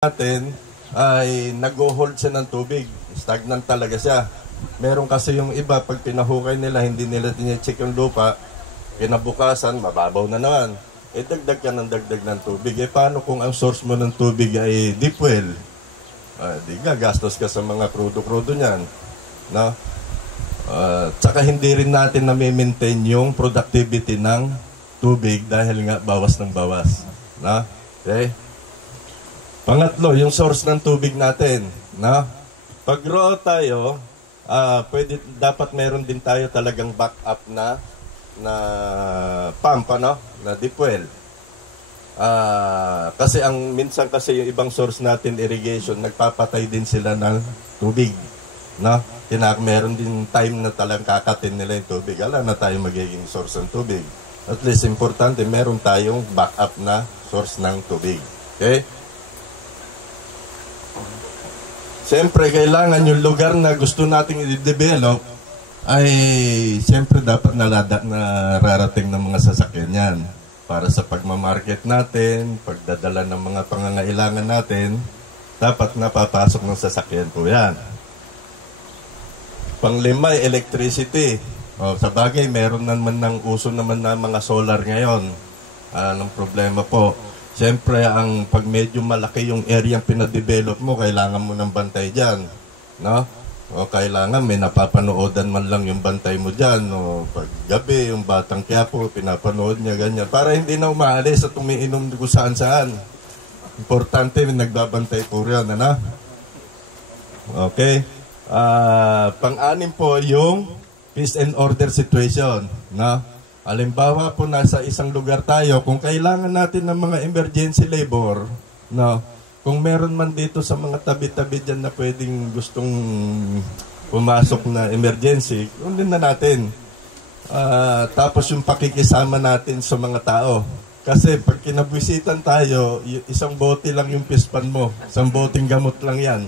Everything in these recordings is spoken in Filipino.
natin ay nag-hold siya ng tubig. Stagnant talaga siya. Meron kasi yung iba, pag pinahukay nila, hindi nila tine-check yung lupa, kinabukasan, mababaw na naman. Dagdag ka ng dagdag ng tubig. Paano kung ang source mo ng tubig ay deep well? Di gagastos ka sa mga krudo-krudo niyan. No? Tsaka hindi rin natin na-maintain yung productivity ng tubig dahil nga bawas ng bawas. No? Okay? Pangatlo, yung source ng tubig natin. No? Pag raw tayo, dapat meron din tayo talagang backup na pump, ano? Na deep well. Kasi minsan kasi yung ibang source natin, irrigation, nagpapatay din sila ng tubig. No? Meron din time na talagang kakatin nila yung tubig. Ala na tayo magiging source ng tubig. At least importante, meron tayong backup na source ng tubig. Okay? Siyempre, kailangan yung lugar na gusto nating i-develop ay siyempre dapat nararating ng mga sasakyan yan. Para sa pagmamarket natin, pagdadala ng mga pangangailangan natin, dapat napapasok ng sasakyan po yan. Panglima, electricity. Sa bagay, meron naman ng uso naman ng mga solar ngayon. Anong problema po? Siyempre, pag medyo malaki yung area pinadevelop mo, kailangan mo ng bantay dyan. No? O kailangan may napapanoodan man lang yung bantay mo dyan. O pag gabi, yung Batang Quiapo, pinapanood niya ganyan. Para hindi na umaalis at umiinom kung saan-saan. Importante, nagbabantay po rin. Ano? Okay? Pang-anim po yung peace and order situation. No? Halimbawa po, nasa isang lugar tayo, kung kailangan natin ng mga emergency labor, no, kung meron man dito sa mga tabi-tabi dyan na pwedeng gustong pumasok na emergency, kunin na natin. Tapos yung pakikisama natin sa mga tao. Kasi pag kinabwisitan tayo, isang bote lang yung pispan mo. Isang boteng gamot lang yan.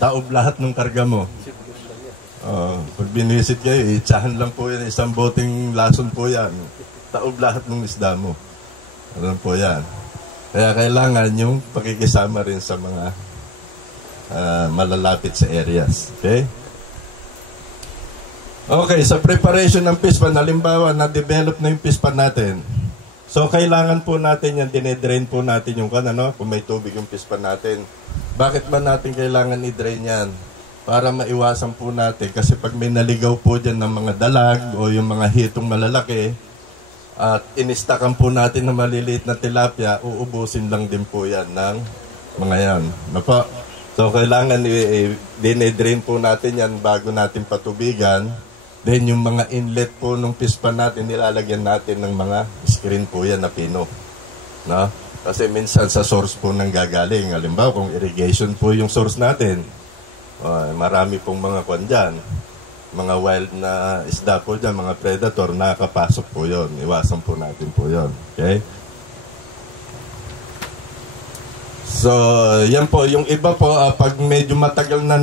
Taob lahat ng karga mo. Pag binisit kayo, itsahan lang po yan. Isang boteng lason po yan. Taob lahat ng isda mo. Alam po yan. Kaya kailangan yung pakikisama rin sa mga malalapit sa areas. Okay? Okay, sa preparation ng pispan, halimbawa, na-develop na yung pispan natin. So, kailangan po natin yan, dinedrain po natin yung kung may tubig yung pispan natin. Bakit ba natin kailangan i-drain yan? Para maiwasan po natin, kasi pag may naligaw po dyan ng mga dalag o yung mga hitong malalaki at inistakan po natin ng maliliit na tilapia, uubusin lang din po yan ng mga yan. So kailangan dinedrain po natin yan bago natin patubigan. Then yung mga inlet po ng pispan natin, nilalagyan natin ng mga screen po yan na pino. No? Kasi minsan sa source po nang gagaling. Halimbawa kung irrigation po yung source natin, marami pong mga kwan dyan. Mga wild na isda po dyan, mga predator, nakakapasok po yun. Iwasan po natin po yun. Okay? So, yan po. Yung iba po, pag medyo matagal na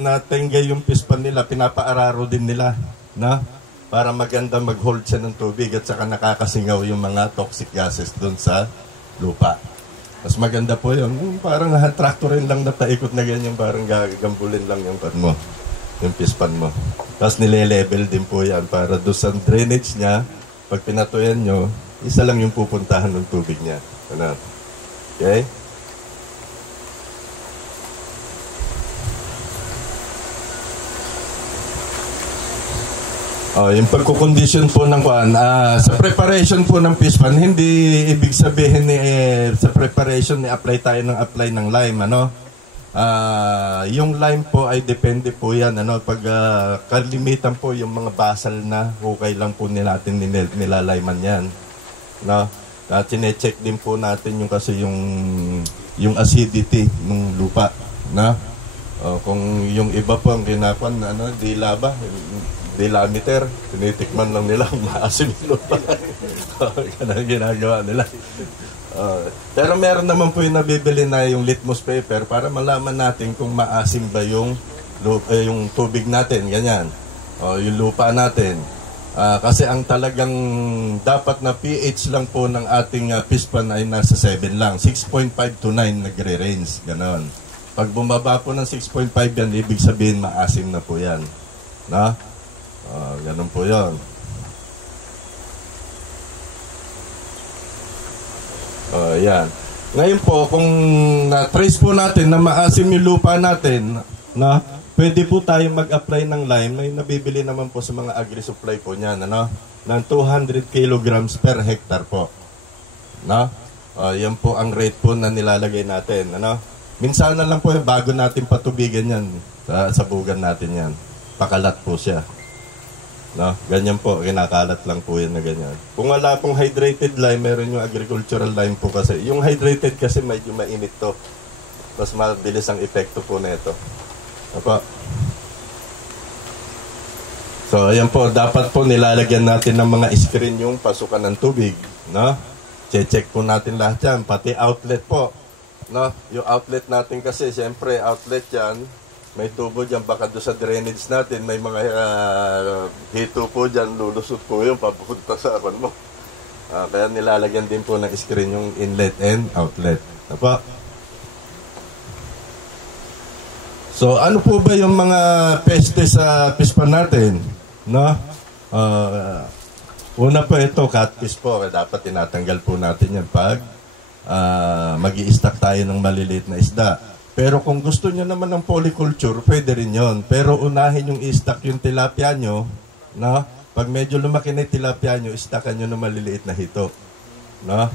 natinggay yung pispan nila, pinapaararo din nila. Na? Para maganda mag-hold siya ng tubig at saka nakakasingaw yung mga toxic gases doon sa lupa. Mas maganda po yun. Parang traktorin lang na taikot na ganyan. Parang gagambulin lang yung pan mo. Yung pispan mo. Tapos nile-level din po yan para doon sa drainage niya. Pag pinatuyan nyo, isa lang yung pupuntahan ng tubig niya. Ano? Okay? Yung pagkukondisyon po ng kuan, sa preparation po ng pispan, hindi ibig sabihin sa preparation apply tayo ng lime, ano? Yung lime po ay depende po yan, ano? Pag kalimitan po yung mga basal na hukay lang po natin nilalaiman yan, no? Chine-check din po natin kasi yung acidity ng lupa, na? Kung yung iba po ang kinakuan, diameter, tinitikman lang nila, maasim yung lupa. Ganun ginagawa nila. Pero meron naman po yung nabibili na yung litmus paper para malaman natin kung maasim ba yung tubig natin, ganyan. Yung lupa natin. Kasi ang talagang dapat na pH lang po ng ating pispan ay nasa 7 lang. 6.5 to 9 nagre-range. Ganon. Pag bumaba po ng 6.5 yan, ibig sabihin maasim na po yan. Na? Ganon po yan. Yan. Ngayon po, kung na-trace po natin na maasim yung lupa natin, na pwede po tayo mag-apply ng lime. May nabibili naman po sa mga agri-supply po niyan, ano? Ng 200 kilograms per hectare po. No? Yan po ang rate po na nilalagay natin, ano? Minsan na lang po bago natin patubigan yan, sabugan natin yan. Pakalat po siya. No? Ganyan po, kinakalat lang po yan na ganyan. Kung wala pong hydrated lime, meron yung agricultural lime po kasi. Yung hydrated kasi medyo mainit to. Mas mabilis ang epekto po na ito. Apa. So, ayan po, dapat po nilalagyan natin ng mga screen yung pasukan ng tubig, no? Check po natin lahat yan, pati outlet po, no? Yung outlet natin kasi, siyempre, outlet yan, may tubo dyan, baka doon sa drainage natin, may mga hito po dyan, lulusot po yung papunta sa apan mo. Kaya nilalagyan din po ng screen yung inlet and outlet. Apa. So, ano po ba yung mga peste sa pispan natin? No? Una po ito, catfish po. Dapat tinatanggal po natin yan pag mag-i-stock tayo ng maliliit na isda. Pero kung gusto nyo naman ng polyculture, pwede rin yon. Pero unahin yung i-stock yung tilapia nyo. No? Pag medyo lumaki na yung tilapia nyo, istockan nyo ng maliliit na hito. No?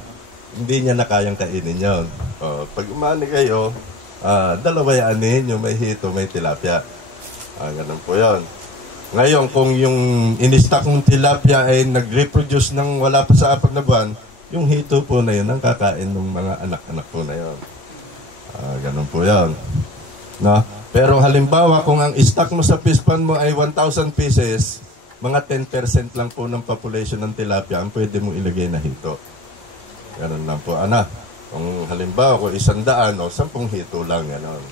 Hindi niya na kayang kainin yon. Pag umani kayo, dalawa yanin, yung may hito, may tilapia. Ganun po yun. Ngayon, kung yung in-stock ng tilapia ay nag-reproduce ng wala pa sa 4 na buwan, yung hito po na yun ang kakain ng mga anak-anak po na yun. Ganun po yun. No? Pero halimbawa, kung ang stock mo sa pispan mo ay 1,000 pieces, mga 10% lang po ng population ng tilapia ang pwede mo ilagay na hito. Ganun lang po, anak. Kung halimbawa, kung 100 o 10 hito lang, gano'n.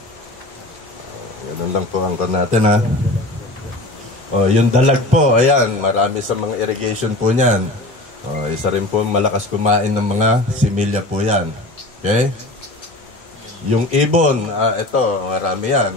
Gano'n lang po ang natin, ha. Yung dalag po, ayan, marami sa mga irrigation po niyan. Isa rin po malakas kumain ng mga similya po yan. Okay? Yung ibon, ito, marami yan.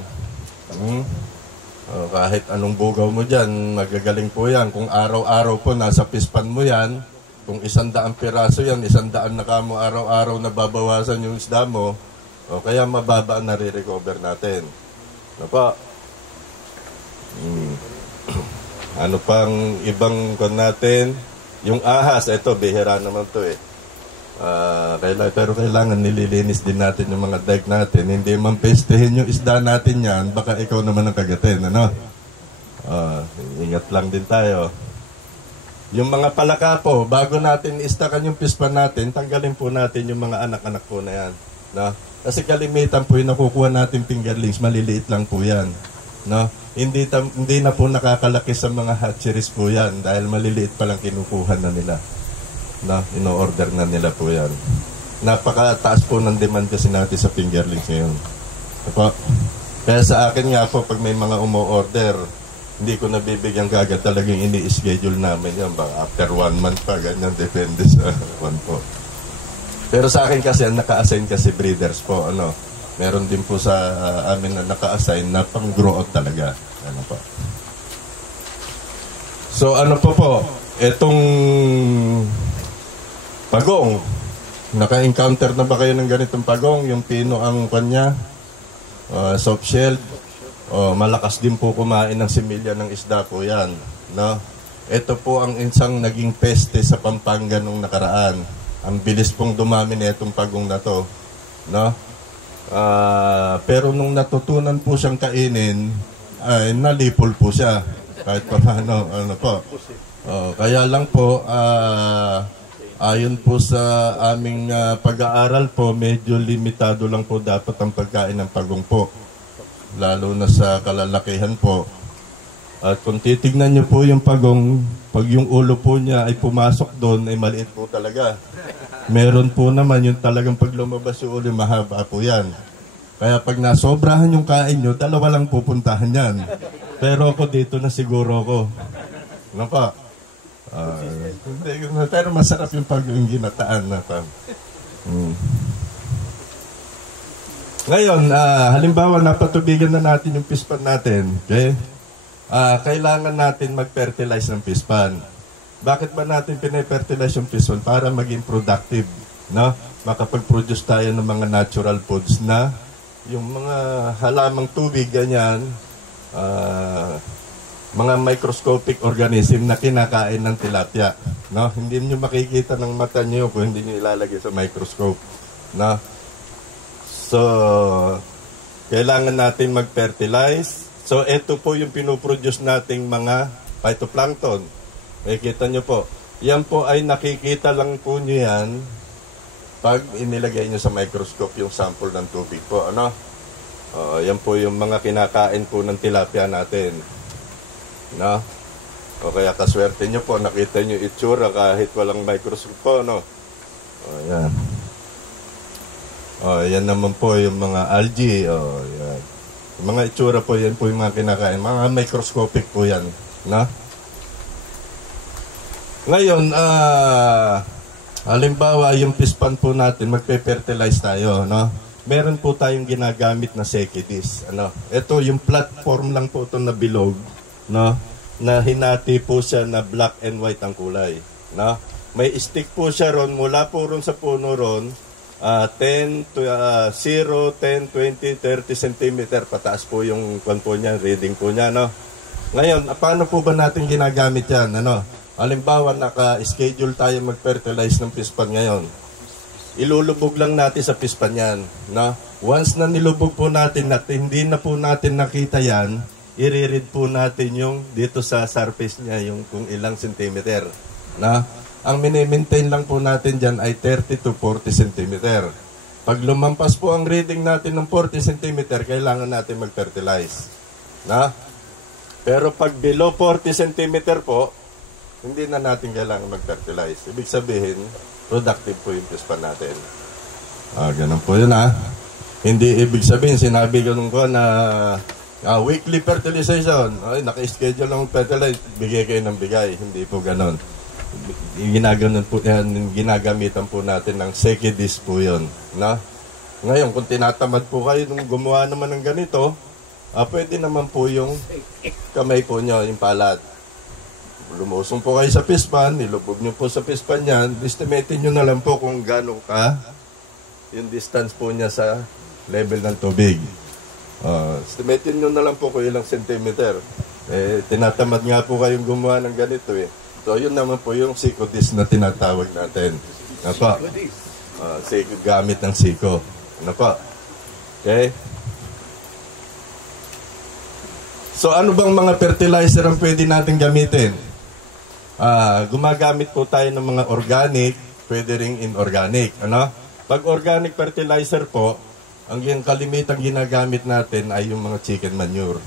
Kahit anong bugaw mo dyan, magagaling po yan. Kung araw-araw po nasa pispan mo yan, kung 100 piraso yan, 100 na kamo araw-araw na babawasan yung isda mo, o kaya mababa ang nare-recover natin. Ano pa? Ano pang ibang kon natin? Yung ahas, ito, bihira naman to eh. Pero kailangan nililinis din natin yung mga dike natin. Hindi mampestehin yung isda natin yan, baka ikaw naman ang kagatin, ano? Ingat lang din tayo. Yung mga palaka po, bago natin istakan yung pispan natin, tanggalin po natin yung mga anak-anak po na yan. No? Kasi kalimitan po yung nakukuha natin fingerlings, maliliit lang po yan. No? Hindi na po nakakalaki sa mga hatcheries po yan dahil maliliit pa lang kinukuha na nila. No? Ino-order na nila po yan. Napakataas po ng demand kasi natin sa fingerlings ngayon. Opo. Kaya sa akin nga po, pag may mga umo-order, hindi ko nabibigyan kagad, talagang ini-schedule namin yan. After 1 month pa, ganyan, depende sa one po. Pero sa akin kasi, naka-assign kasi breeders po, ano. Meron din po sa amin na naka-assign na pang-grow out talaga. Ano po. So, ano po, etong pagong, naka-encounter na ba kayo ng ganitong pagong? Yung pino ang kanya, soft shell, malakas din po kumain ng similya ng isda po yan. No? Ito po ang isang naging peste sa Pampanga nung nakaraan. Ang bilis pong dumami na itong pagong na to. No? Pero nung natutunan po siyang kainin, ay nalipol po siya. Kahit pa paano, ano po. Kaya lang po, ayon po sa aming pag-aaral po, medyo limitado lang po dapat ang pagkain ng pagong po. Lalo na sa kalalakihan po. At kung titignan nyo po yung pagong, pag yung ulo po niya ay pumasok doon, ay maliit po talaga. Meron po naman yung talagang pag lumabas yung ulo, mahaba po yan. Kaya pag nasobrahan yung kain nyo, dalawa lang pupuntahan yan. Pero ako dito na siguro ako. Ano pa? Pero masarap yung yung ginataan na pa. Ngayon, halimbawa napatubigan na natin yung pispan natin. Okay? Kailangan natin mag-fertilize ng pispan. Bakit ba natin pine-fertilize yung pispan? Para maging productive. No? Makapag-produce tayo ng mga natural foods na yung mga halamang tubig, ganyan, mga microscopic organism na kinakain ng tilapia. No? Hindi niyo makikita ng mata niyo kung hindi niyo ilalagay sa microscope. No? So, kailangan natin mag-fertilize. So, ito po yung pinoproduce nating mga phytoplankton. Makikita nyo po. Yan po ay nakikita lang po nyo yan pag inilagay nyo sa microscope yung sample ng tubig po. Ano? Yan po yung mga kinakain po ng tilapia natin. No? O kaya kaswerte nyo po, nakita nyo itsura kahit walang microscope po. No? Yan. Yan naman po yung mga algae. Yan. Yung mga itsura po, yan po yung mga kinakain. Mga microscopic po yan. No? Ngayon, halimbawa, yung pispan po natin, magpe-fertilize tayo, no? Meron po tayong ginagamit na seki dish, ano? Ito, yung platform lang po ito na bilog, no? Na hinati po siya na black and white ang kulay, no? May stick po siya ron, mula po ron sa puno ron, 10 to 0, 10, 20, 30 cm, pataas po yung kwan po niya, reading po niya, no? Ngayon, paano po ba natin ginagamit yan, ano? Halimbawa, naka-schedule tayo mag-fertilize ng pispan ngayon. Ilulubog lang natin sa pispan yan. No? Once na nilubog po natin at hindi na po natin nakita yan, i-read po natin yung dito sa surface niya, yung kung ilang centimeter. No? Ang mini-maintain lang po natin dyan ay 30 to 40 centimeter. Pag lumampas po ang reading natin ng 40 centimeter, kailangan natin mag-fertilize. No? Pero pag below 40 centimeter po, hindi na natin kailangan mag-fertilize. Ibig sabihin, productive po yung pispan natin. Ganun po yun Hindi ibig sabihin, sinabi ko ko na weekly fertilization. Ay, naka-schedule lang fertilize, bigay kayo ng bigay. Hindi po ganun. Ginagamitan po natin ng seki dish po yun. Na? Ngayon, kung tinatamad po kayo nung gumawa naman ng ganito, pwede naman po yung kamay po nyo, yung palad. Lumusong po kayo sa pispan, nilubog nyo po sa pispan yan, estimatein nyo na lang po kung gano'n ka yung distance po niya sa level ng tubig. Estimatein nyo na lang po kung ilang centimeter. Tinatamad nga po kayong gumawa ng ganito So, yun naman po yung siko dish na tinatawag natin. Ano pa? Gamit ng siko. Ano pa? Okay? So, ano bang mga fertilizer ang pwede natin gamitin? Gumagamit po tayo ng mga organic, pwede ring inorganic. Ano? Pag organic fertilizer po, ang kalimitang ginagamit natin ay yung mga chicken manure.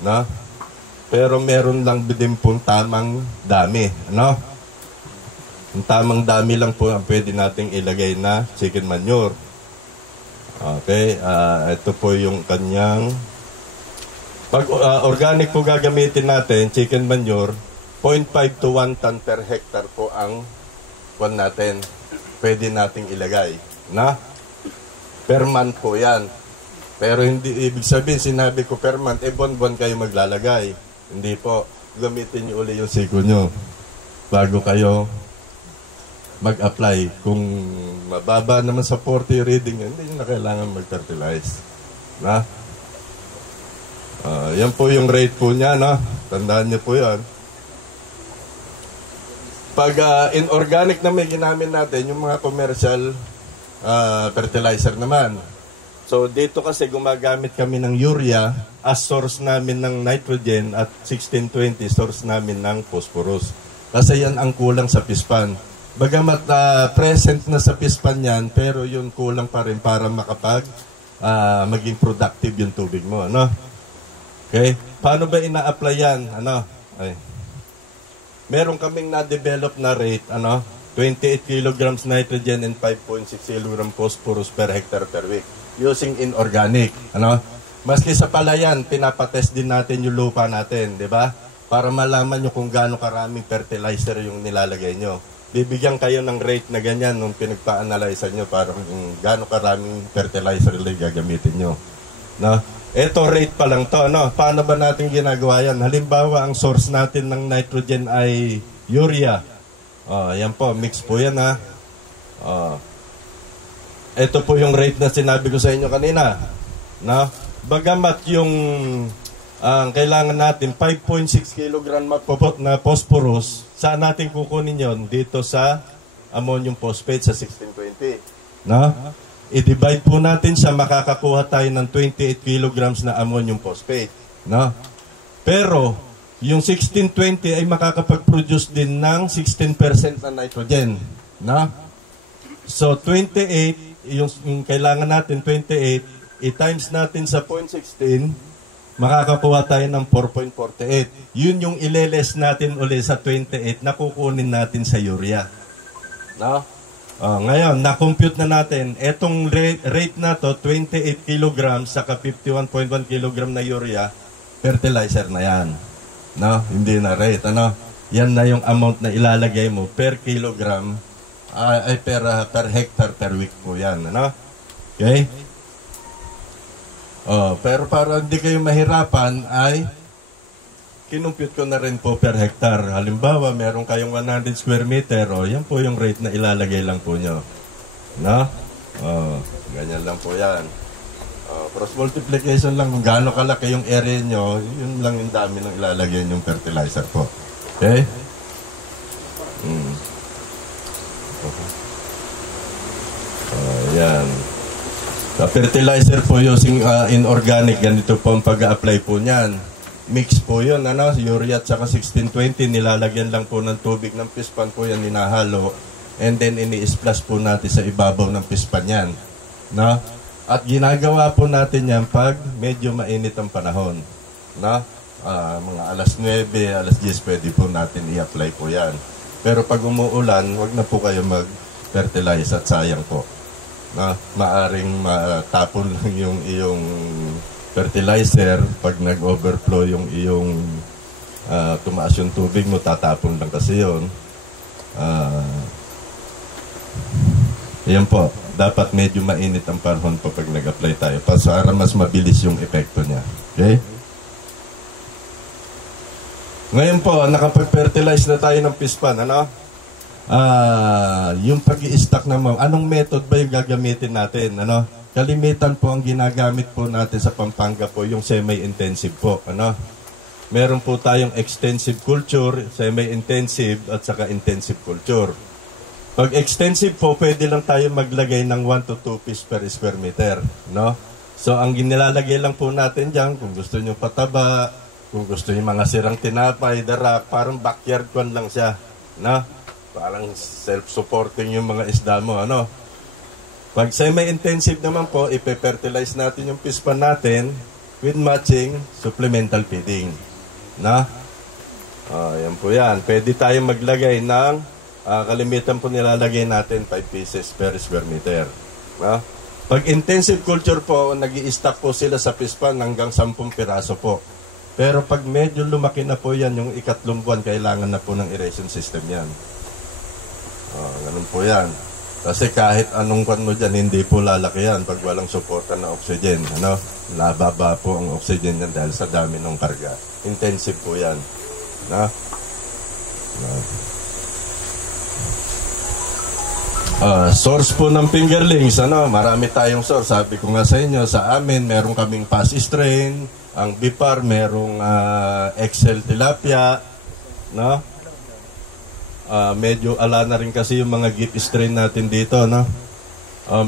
No? Pero meron lang din pong tamang dami. Ano? Yung tamang dami lang po ang pwede nating ilagay na chicken manure. Okay, ito po yung kanyang... Pag organic po gagamitin natin, chicken manure, 0.5 to 1 ton per hectare po ang natin. Pwede nating ilagay. Na? Per month po yan. Pero hindi ibig sabihin, sinabi ko per month, buwan-buwan kayo maglalagay. Hindi po. Gamitin nyo uli yung siko nyo bago kayo mag-apply. Kung mababa naman sa 40 reading, hindi nyo na kailangan mag-fertilize. Na? Yan po yung rate po niya, no? Tandaan nyo po yan. Pag inorganic na may ginamit natin, yung mga commercial fertilizer naman. So, dito kasi gumagamit kami ng urea as source namin ng nitrogen at 1620 source namin ng phosphorus. Kasi yan ang kulang sa pispan. Bagamat present na sa pispan yan, pero yun kulang pa rin para maging productive yung tubig mo. Ano? Okay? Paano ba ina-apply yan? Ano? Meron kaming na-develop na rate, 28 kilograms nitrogen and 5.6 kilogram phosphorus per hectare per week using inorganic. Maski sa palayan, pinapatest din natin yung lupa natin, di ba? para malaman nyo kung gaano karaming fertilizer yung nilalagay nyo. Bibigyan kayo ng rate na ganyan nung pinagpa-analyze nyo para kung gaano karaming fertilizer yung gagamitin nyo. No? Ito, rate pa lang to. No? Paano ba natin ginagawa yan? Halimbawa, ang source natin ng nitrogen ay urea. Yan po, mix po yan ha. Ito po yung rate na sinabi ko sa inyo kanina. No? Bagamat yung kailangan natin 5.6 kg na phosphorus, saan natin kukunin yon? Dito sa ammonium phosphate sa 1620. No? I-divide po natin siya, makakakuha tayo ng 28 kg na ammonium phosphate. No? Pero, yung 1620 ay makakapag-produce din ng 16% na nitrogen. No? So, 28, yung kailangan natin, 28, i-times natin sa 0.16, makakakuha tayo ng 4.48. Yun yung ileles natin uli sa 28 na kukunin natin sa urea. No? Ngayon, na-compute na natin. Etong rate na to, 28 kg saka 51.1 kg na urea, fertilizer na yan. No? Hindi na rate. Ano? Yan na yung amount na ilalagay mo per kilogram, per hectare per week po yan. Ano? Okay? Pero para hindi kayo mahirapan ay kinumpute ko na rin po per hectare. Halimbawa, meron kayong 100 square meter, yan po yung rate na ilalagay lang po nyo. No? Ganyan lang po yan. Cross multiplication lang, kung gaano kalaki yung area nyo, yun lang yung dami ng ilalagay yung fertilizer po. Okay? Yan. Sa fertilizer po using inorganic, ganito po ang pag-a-apply po niyan. Mix po yun, urea at saka 1620, nilalagyan lang po ng tubig ng pispan po yan, ninahalo. And then ini-splash po natin sa ibabaw ng pispan yan. No? At ginagawa po natin yan pag medyo mainit ang panahon. No? Mga alas 9, alas 10, pwede po natin i-apply po yan. Pero pag umuulan, wag na po kayo mag-fertilize at sayang po. Maaring matapon lang yung iyong fertilizer. Pag nag-overflow yung iyong tumaas yung tubig mo, tatapon lang kasi yun. Yan po, dapat medyo mainit ang panahon po pag nag-apply tayo para mas mabilis yung epekto niya. Okay? Ngayon po, nakapag-fertilize na tayo ng pispan, ano? Yung pag-i-stack naman, anong method ba yung gagamitin natin? Ano? Kalimitan po ang ginagamit po natin sa Pampanga po, yung semi-intensive po. Ano? Meron po tayong extensive culture, semi-intensive, at saka intensive culture. Pag extensive po, pwede lang tayo maglagay ng 1 to 2 piece per square meter. No? So, ang ginilalagay lang po natin dyan, kung gusto nyo pataba, kung gusto nyo mga sirang tinapay, darak, parang backyard kwan lang siya. No? Parang self-supporting yung mga isda mo, ano? Pag semi-intensive naman po, ipe-fertilize natin yung pispan natin with matching supplemental feeding. Na? Yan po yan. Pwede tayong maglagay ng, kalimitan po nilalagay natin 5 pieces per square meter. Na? Pag intensive culture po, nag-i-stack po sila sa pispan hanggang 10 piraso po. Pero pag medyo lumaki na po yan, yung ikatlong buwan, kailangan na po ng aeration system yan. Ganun po yan. Kasi kahit anong kwan mo dyan, hindi po lalaki yan pag walang suporta na oxygen. Ano? Nababa po ang oxygen yan dahil sa dami ng karga. Intensive po yan. Source po ng fingerlings, marami tayong source. Sabi ko nga sa inyo, sa amin, meron kaming pass strain, ang Bipar, merong Excel tilapia, no? Medyo ala na rin kasi yung mga gift strain natin dito, no?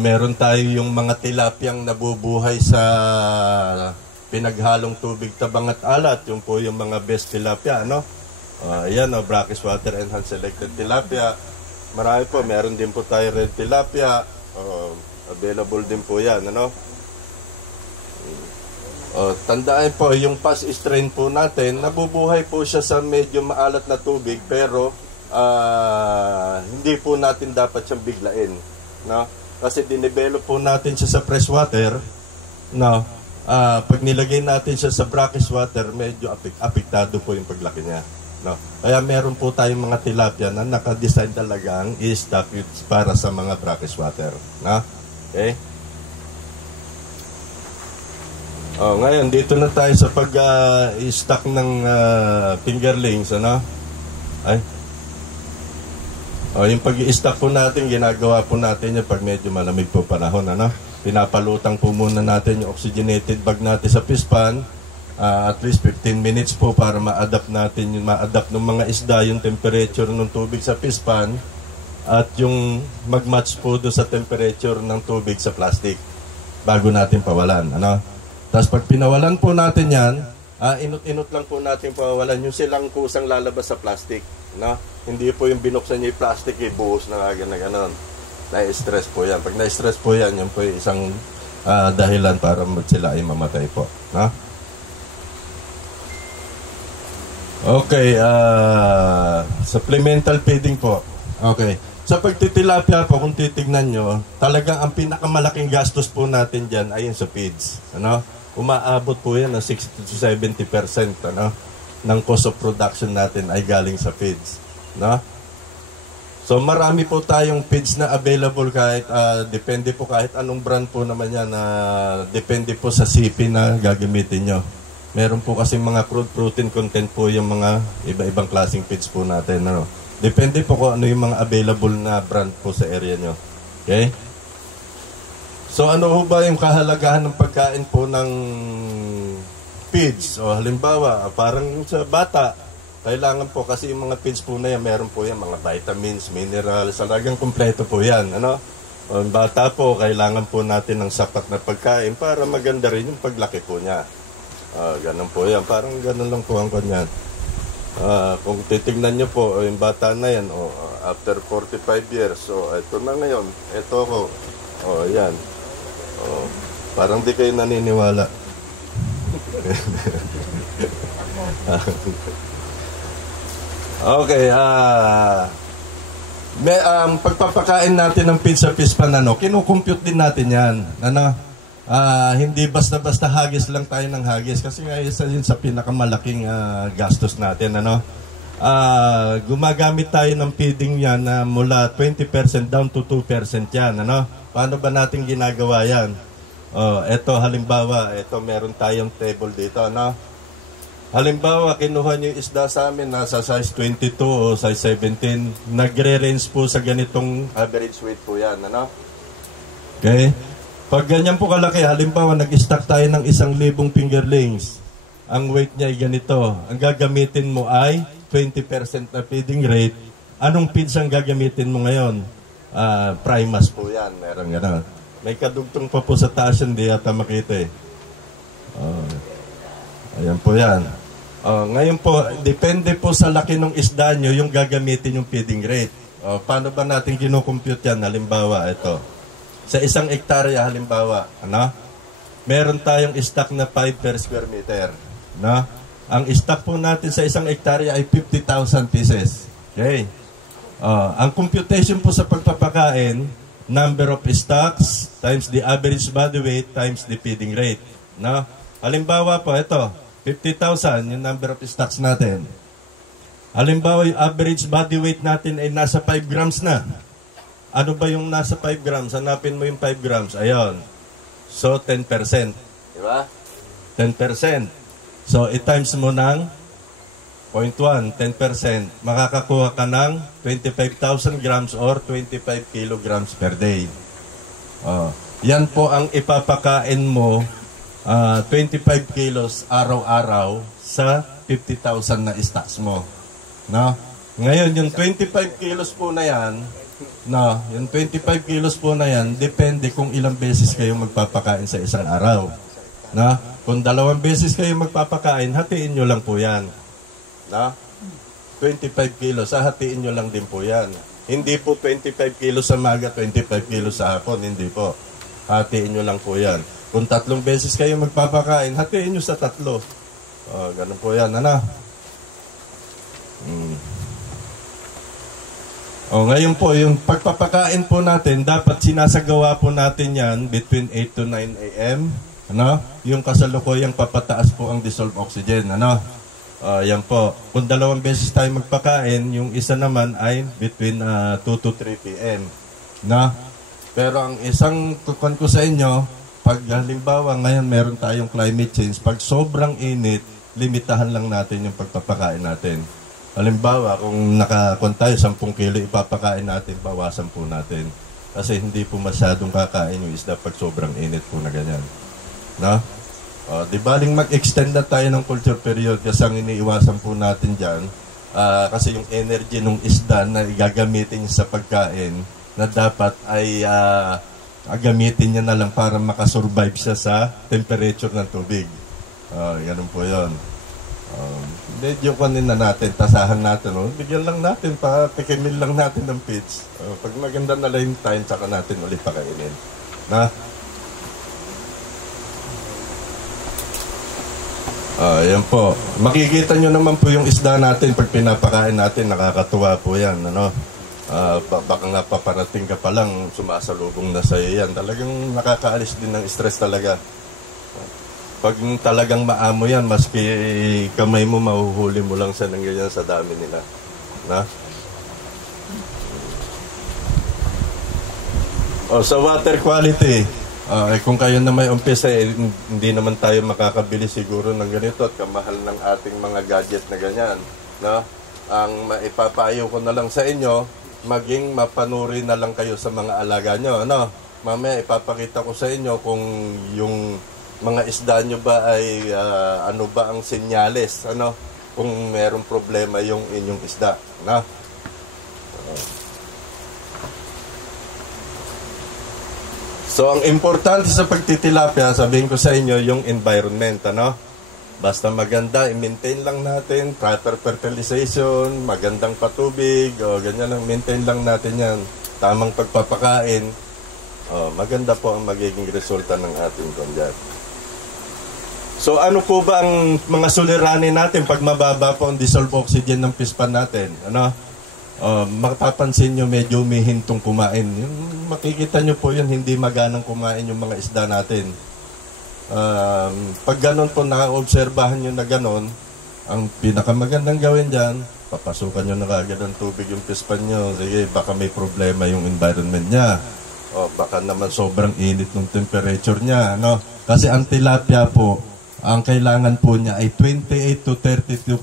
Meron tayo yung mga tilapyang nabubuhay sa pinaghalong tubig, tabang at alat. Yung po yung mga best tilapia, no? Ayan, brackish water enhanced selected tilapia. Marami po, meron din po tayo red tilapia. Available din po yan, ano? Tandaan po, yung pass strain po natin, nabubuhay po siya sa medyo maalat na tubig, pero hindi po natin dapat siyang biglain, no? Kasi dinevelop po natin siya sa fresh water, no? pag nilagay natin siya sa brackish water, medyo apektado po yung paglaki niya. No? Kaya meron po tayong mga tilapia na nakadesign talagang i-stock para sa mga brackish water. No? Okay? Ngayon, dito na tayo sa pag-i-stock ng fingerlings. Ano? Yung pag-i-stock po natin, ginagawa po natin yung pag medyo malamig po panahon. Ano? Pinapalutang po muna natin yung oxygenated bag natin sa fish pan. At least 15 minutes po para ma-adapt natin yung ma-adapt ng mga isda yung temperature ng tubig sa fish pan at yung mag-match po do sa temperature ng tubig sa plastic bago natin pawalan. Ano? Tapos pag pinawalan po natin yan, inut-inut lang po natin pawalan yung silang kusang lalabas sa plastic. No? Hindi po yung binuksan niyo yung plastic, buhos na gano'n. Na-stress po yan. Pag na-stress po yan, yan po yung isang dahilan para sila ay mamatay po. No? Okay, supplemental feeding po. Okay. Sa pagtitilapia po, kung titignan nyo, talagang ang pinakamalaking gastos po natin dyan ay yung sa feeds. Ano? Umaabot po yan ng 60 to 70% ng cost of production natin ay galing sa feeds. No? So marami po tayong feeds na available kahit, depende po kahit anong brand po naman yan, depende po sa CP na gagamitin nyo. Meron po kasi mga crude protein content po yung mga iba-ibang klaseng feeds po natin. Ano? Depende po kung ano yung mga available na brand po sa area nyo. Okay? So ano ho ba yung kahalagahan ng pagkain po ng feeds? O halimbawa, parang sa bata, kailangan po kasi yung mga feeds po na yan, meron po yan mga vitamins, minerals, talagang kompleto po yan. Ano? O bata po, kailangan po natin ng sapat na pagkain para maganda rin yung paglaki po niya. Ganun po yan. Parang ganun lang po ang kanyan. Kung titignan nyo po, yung bata na yan, after 45 years, so ito na ngayon, ito ko, yan. Parang di kayo naniniwala. Okay, pagpapakain natin ng feed sa fish pan, kinukompute din natin yan. Hindi basta-basta hagis lang tayo ng hagis kasi nga isa yun sa pinakamalaking gastos natin. Gumagamit tayo ng feeding yan na mula 20% down to 2% yan. Paano ba natin ginagawa yan? Ito halimbawa, meron tayong table dito. Halimbawa, kinuha nyo yung isda sa amin nasa size 22 o size 17. Nagre-range po sa ganitong average weight po yan. Okay? Pag ganyan po kalaki, halimbawa nag-stock tayo ng 1,000 fingerlings. Ang weight niya ay ganito. Ang gagamitin mo ay 20% na feeding rate. Anong feeds ang gagamitin mo ngayon? Primas po yan. Meron gano'n. May kadugtong pa po sa taas yan, di yata makita eh. Ayan po yan. Ngayon po, depende po sa laki ng isda nyo yung gagamitin yung feeding rate. Paano ba natin kinukompute yan? Halimbawa, ito. Sa 1 hektarya, halimbawa, meron tayong stock na 5 per square meter. Ang stock po natin sa 1 hektarya ay 50,000 pieces. Okay? Ang computation po sa pagpapakain, number of stocks times the average body weight times the feeding rate. Halimbawa po, ito, 50,000 yung number of stocks natin. Halimbawa, yung average body weight natin ay nasa 5 grams na. Ano ba yung nasa 5 grams? Hanapin mo yung 5 grams. Ayun. So, 10%. Diba? 10%. So, i-times mo ng 0.1, 10%. Makakakuha ka ng 25,000 grams or 25 kilograms per day. Yan po ang ipapakain mo 25 kilos araw-araw sa 50,000 na stocks mo. Ngayon, yung 25 kilos po na yan, yung 25 kilos po na yan, depende kung ilang beses kayo magpapakain sa isang araw. Kung 2 beses kayo magpapakain, hatiin nyo lang po yan. 25 kilos, hatiin nyo lang din po yan. Hindi po 25 kilos sa maga, 25 kilos sa hapon, hindi po. Hatiin nyo lang po yan. Kung 3 beses kayo magpapakain, hatiin nyo sa 3. Ganun po yan, ngayon po, yung pagpapakain po natin, dapat sinasagawa po natin yan between 8 to 9 a.m. Ano? Yung kasalukuyang papataas po ang dissolved oxygen. Ano? Yan po. Kung 2 beses tayo magpakain, yung isa naman ay between 2 to 3 p.m. No? Pero ang isang tukan ko sa inyo, pag halimbawa ngayon meron tayong climate change, pag sobrang init, limitahan lang natin yung pagpapakain natin. Halimbawa, kung nakakon tayo 10 kilo ipapakain natin, bawasan po natin. Kasi hindi po masyadong kakain yung isda pag sobrang init po na ganyan. No? Di baling mag-extend na tayo ng culture period kasi ang iniiwasan po natin dyan, kasi yung energy ng isda na igagamitin sa pagkain na dapat ay gamitin niya na lang para makasurvive siya sa temperature ng tubig. Ganun po yun. Medyo kanin na natin, tasahan natin. Bigyan lang natin, pikimil lang natin ng feeds. Pag maganda na lang yung time, saka natin ulit pakainin. Na? Yan po. Makikita nyo naman po yung isda natin pag pinapakain natin. Nakakatuwa po yan. Ano? Baka nga paparating ka pa lang, sumasalubong na sa'yo yan. Talagang nakakaalis din ng stress talaga. Pag talagang maamo yan, maski kamay mo, mahuhuli mo lang siya ng ganyan sa dami nila. Na? Sa water quality, kung kayo na may umpisa, hindi naman tayo makakabili siguro ng ganito at kamahal ng ating mga gadget na ganyan. No? Ang maipapayo ko na lang sa inyo, maging mapanuri na lang kayo sa mga alaga nyo. Ano? Mamaya ipapakita ko sa inyo kung yung mga isda nyo ba ay ano ba ang senyales, ano? Kung merong problema yung inyong isda. No? So, ang importante sa pagtitilapia, sabihin ko sa inyo, yung environment, ano? Basta maganda, i-maintain lang natin, proper fertilization, magandang patubig, ganyan lang, maintain lang natin yan. Tamang pagpapakain, maganda po ang magiging resulta ng ating kondyat. So, ano po ba ang mga suliranin natin pag mababa po ang dissolved oxygen ng fish pan natin? Ano? Makapapansin nyo medyo umihintong kumain. Yung makikita nyo po yun, hindi maganang kumain yung mga isda natin. Pag ganon po, nakaobserbahan nyo na ganon, ang pinakamagandang gawin dyan, papasukan nyo na kagad ng tubig yung fish pan nyo. Sige, baka may problema yung environment niya. Baka naman sobrang init ng temperature niya. No? Kasi ang tilapia po, ang kailangan po niya ay 28 to 32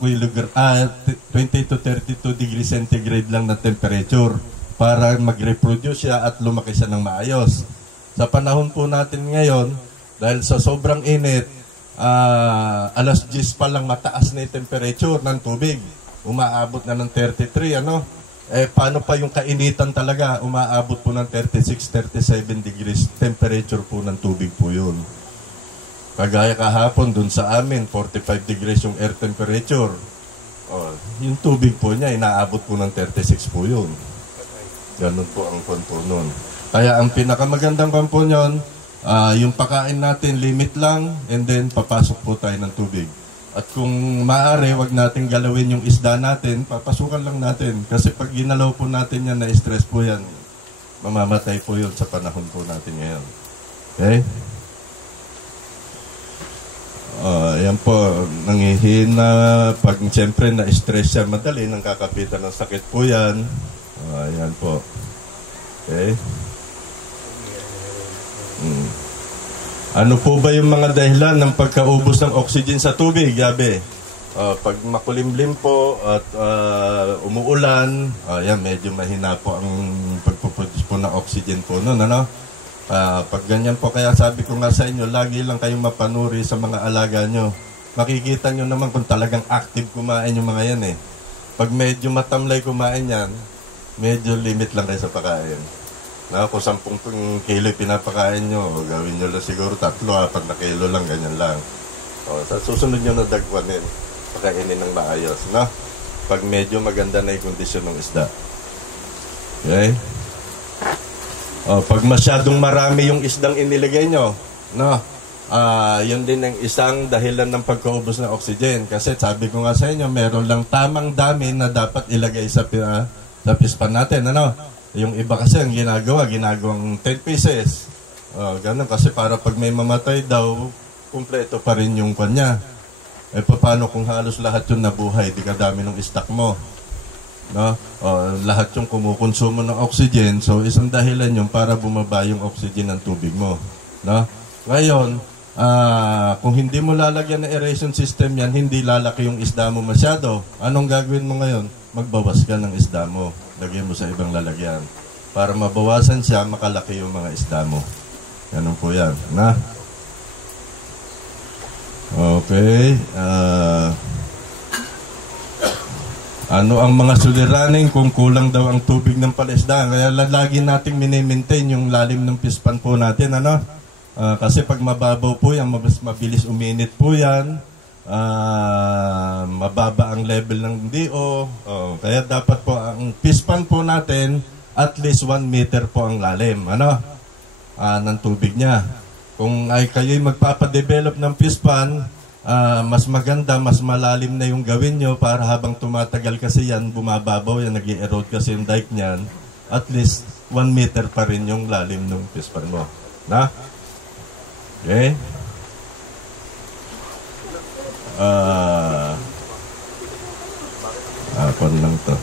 degrees centigrade lang na temperature para mag-reproduce siya at lumaki siya ng maayos. Sa panahon po natin ngayon, dahil sa sobrang init, alas 10 pa lang mataas na yung temperature ng tubig. Umaabot na ng 33, ano? Paano pa yung kainitan talaga? Umaabot po ng 36, 37 degrees temperature po ng tubig po yun. Kagaya kahapon dun sa amin, 45 degrees yung air temperature. Yung tubig po niya, inaabot po ng 36 po yun. Ganun po ang konpo nun. Kaya ang pinakamagandang konpo nun, yung pakain natin, limit lang, and then papasok po tayo ng tubig. At kung maaari, wag natin galawin yung isda natin, papasukan lang natin. Kasi pag ginalaw po natin yan, na-stress po yan, mamamatay po yun sa panahon po natin ngayon. Okay? Yan po, nangihina, pag siyempre na-stress siya, madali nang kakapitan ng sakit po yan. Yan po. Okay? Ano po ba yung mga dahilan ng pagkaubos ng oxygen sa tubig, Gabi? Pag makulimlim po at umuulan, yan, medyo mahina po ang pagpuproduce po ng oxygen po nun, ano? Pag ganyan po, kaya sabi ko nga sa inyo, lagi lang kayong mapanuri sa mga alaga nyo. Makikita nyo naman kung talagang active kumain yung mga yan eh. Pag medyo matamlay kumain yan, medyo limit lang kayo sa pagkain. Kung 10 kilo pinapakain nyo, gawin nyo lang siguro 3-4 na kilo lang, ganyan lang. Sa susunod nyo na dagwanin, pakainin ng maayos. No? Pag medyo maganda na yung kondisyon ng isda. Okay? Pag masyadong marami yung isdang iniligay nyo, no? Yun din ang isang dahilan ng pagkaubos ng oxygen. Kasi sabi ko nga sa inyo, meron lang tamang dami na dapat ilagay sa fish pan natin. Ano? Yung iba kasi ang ginagawang 10 pieces. Ganun, kasi para pag may mamatay daw, kumpleto pa rin yung kanya. Paano kung halos lahat yung nabuhay, di kadami ng stock mo? No? Lahat yung kumukonsumo ng oxygen, so isang dahilan yung para bumaba yung oxygen ng tubig mo. No? Ngayon, kung hindi mo lalagyan ng aeration system yan, hindi lalaki yung isda mo masyado. Anong gagawin mo ngayon? Magbawas ka ng isda mo. Lagyan mo sa ibang lalagyan. Para mabawasan siya, makalaki yung mga isda mo. Ganun po yan. Na? Okay. Ano ang mga suliranin kung kulang daw ang tubig ng palaisdaan? Kaya lagi nating minimaintain yung lalim ng pispan po natin. Ano? Kasi pag mababaw po yan, mabilis uminit po yan. Mababa ang level ng DO. Kaya dapat po ang pispan po natin, at least 1 meter po ang lalim. Ano? Ng tubig niya. Kung ay kayo'y magpapadevelop ng pispan, mas maganda, mas malalim na yung gawin nyo para habang tumatagal kasi yan, bumababaw yan, nag-i-erode kasi yung dike niyan, at least 1 meter pa rin yung lalim ng pispan mo. Na? Okay? Kon lang to.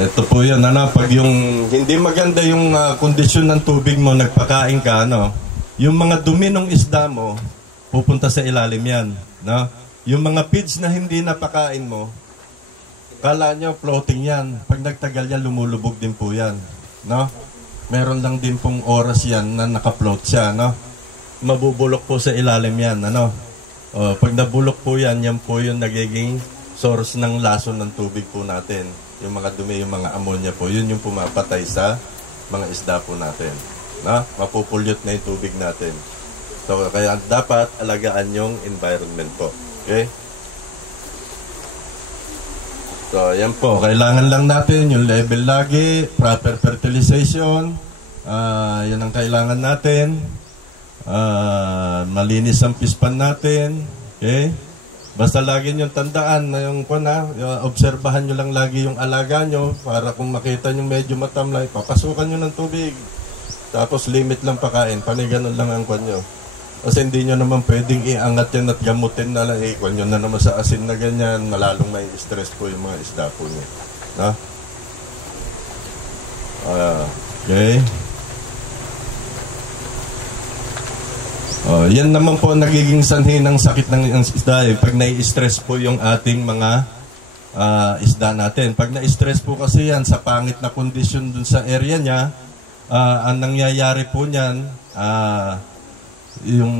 Ito po yan, pag yung hindi maganda yung kondisyon ng tubig mo, nagpakain ka, yung mga dumi ng isda mo, pupunta sa ilalim yan. No? Yung mga feeds na hindi napakain mo, kala nyo floating yan. Pag nagtagal yan, lumulubog din po yan. No? Meron lang din pong oras yan na nakaploat siya. No? Mabubulok po sa ilalim yan. Pag nabulok po yan, yan po yung nagiging source ng lason ng tubig po natin. Yung mga dumi, yung mga ammonia po, yun yung pumapatay sa mga isda po natin. Mapupulyot na yung tubig natin. So, kaya dapat alagaan yung environment po. Okay? So, yan po. Kailangan lang natin yung level lagi, proper fertilization. Yan ang kailangan natin. Malinis ang pispan natin. Okay? Basta lagi nyo tandaan na yung obserbahan nyo lang lagi yung alaga nyo para kung makita nyo medyo matamlay, papasukan nyo ng tubig. Tapos limit lang pakain. Panay ganun lang ang kwan nyo. Kasi hindi nyo naman pwedeng iangat yan at gamutin na lang. Kwan nyo na naman sa asin na ganyan. Malalong may stress po yung mga isda po nyo. No? Okay. Yan naman po nagiging sanhi ng sakit ng isda. Pag nai-stress po yung ating mga isda natin. Pag na-stress po kasi yan sa pangit na kondisyon dun sa area niya, ang nangyayari po niyan, yung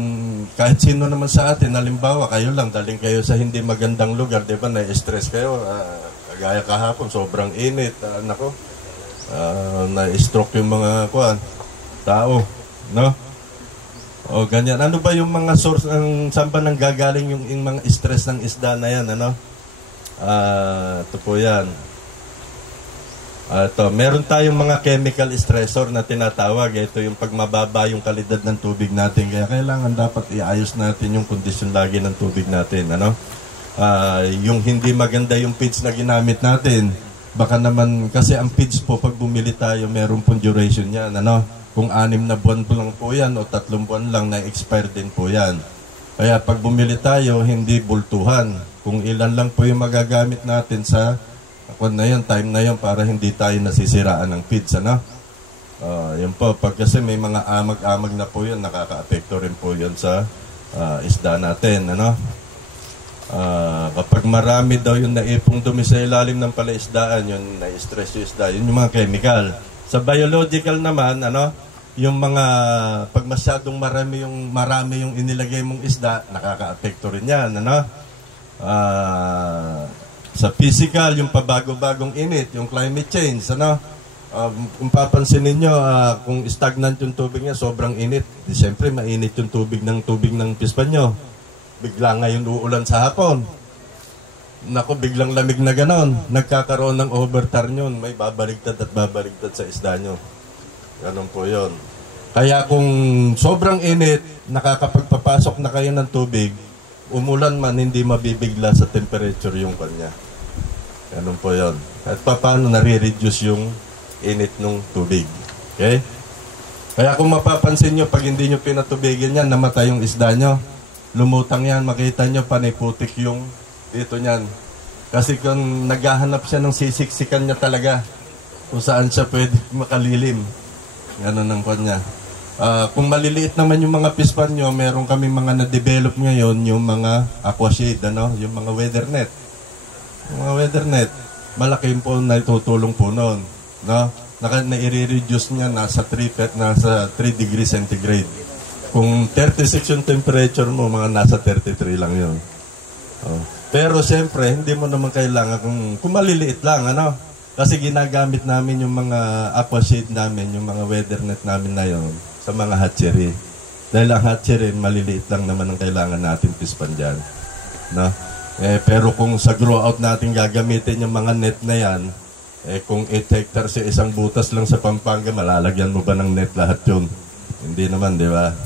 kahit sino naman sa atin, halimbawa kayo lang, daling kayo sa hindi magandang lugar, di ba, na-stress kayo, kagaya kahapon, sobrang init, na-stroke yung mga tao, no? O ganyan. Ano ba yung mga source, saan ba nang gagaling yung mga stress ng isda na yan, ito po yan. Meron tayong mga chemical stressor na tinatawag. Ito yung pagmababa yung kalidad ng tubig natin. Kaya kailangan dapat iayos natin yung kondisyon lagi ng tubig natin. Yung hindi maganda yung feeds na ginamit natin. Baka naman, kasi ang feeds po, pag bumili tayo, meron pong duration yan. Kung 6 na buwan po lang po yan o 3 buwan lang, na-expire din po yan. Kaya pag bumili tayo, hindi bultuhan. Kung ilan lang po yung magagamit natin sa time na yun para hindi tayo nasisiraan ng feeds. Yun po, pag kasi may mga amag-amag na po yun, nakaka-apekto rin po yun sa isda natin. Kapag marami daw yung naipong dumi sa ilalim ng palaisdaan, yun na-stress yung isda, yun yung mga chemical. Sa biological naman, yung mga pag masyadong marami yung inilagay mong isda, nakaka-apekto rin yan, sa physical, yung pabago-bagong init, yung climate change, kung papansin ninyo, kung stagnant yung tubig niya, sobrang init, siyempre mainit yung tubig ng pispan nyo. Bigla ngayon uulan sa hapon. Biglang lamig na ganon. Nagkakaroon ng overturn yun. May babaligtad at babaligtad sa isda nyo. Ganon po yun. Kaya kung sobrang init, nakakapagpapasok na kayo ng tubig, umulan man, hindi mabibigla sa temperature yung kanya. Ganon po yun. At paano nare-reduce yung init ng tubig. Okay? Kaya kung mapapansin nyo, pag hindi nyo pinatubigin yan, namatay yung isda nyo. Lumutang yan, makita nyo, paniputik yung dito nyan. Kasi kung naghahanap siya ng sisiksikan niya talaga, kung saan siya pwede makalilim. Ganun ang kanya. Kung maliliit naman yung mga pispan nyo, meron kami mga na-develop ngayon, yung mga aquashade, yung mga weather net. Yung mga weather net, malaki po na itutulong po noon. No? Na-i-reduce niya nasa 3 degrees centigrade. Kung 36 yung temperature mo, mga nasa 33 lang yun. Pero siyempre, hindi mo naman kailangan kung maliliit lang, Kasi ginagamit namin yung mga aquashade namin, yung mga weather net namin na yun, sa mga hatchery. Dahil ang hatchery, maliliit lang naman ang kailangan natin pispan dyan. No? Pero kung sa grow out natin gagamitin yung mga net na yan, kung 8 hectares sa isang butas lang sa Pampanga, malalagyan mo ba ng net lahat yun? Hindi naman, di ba?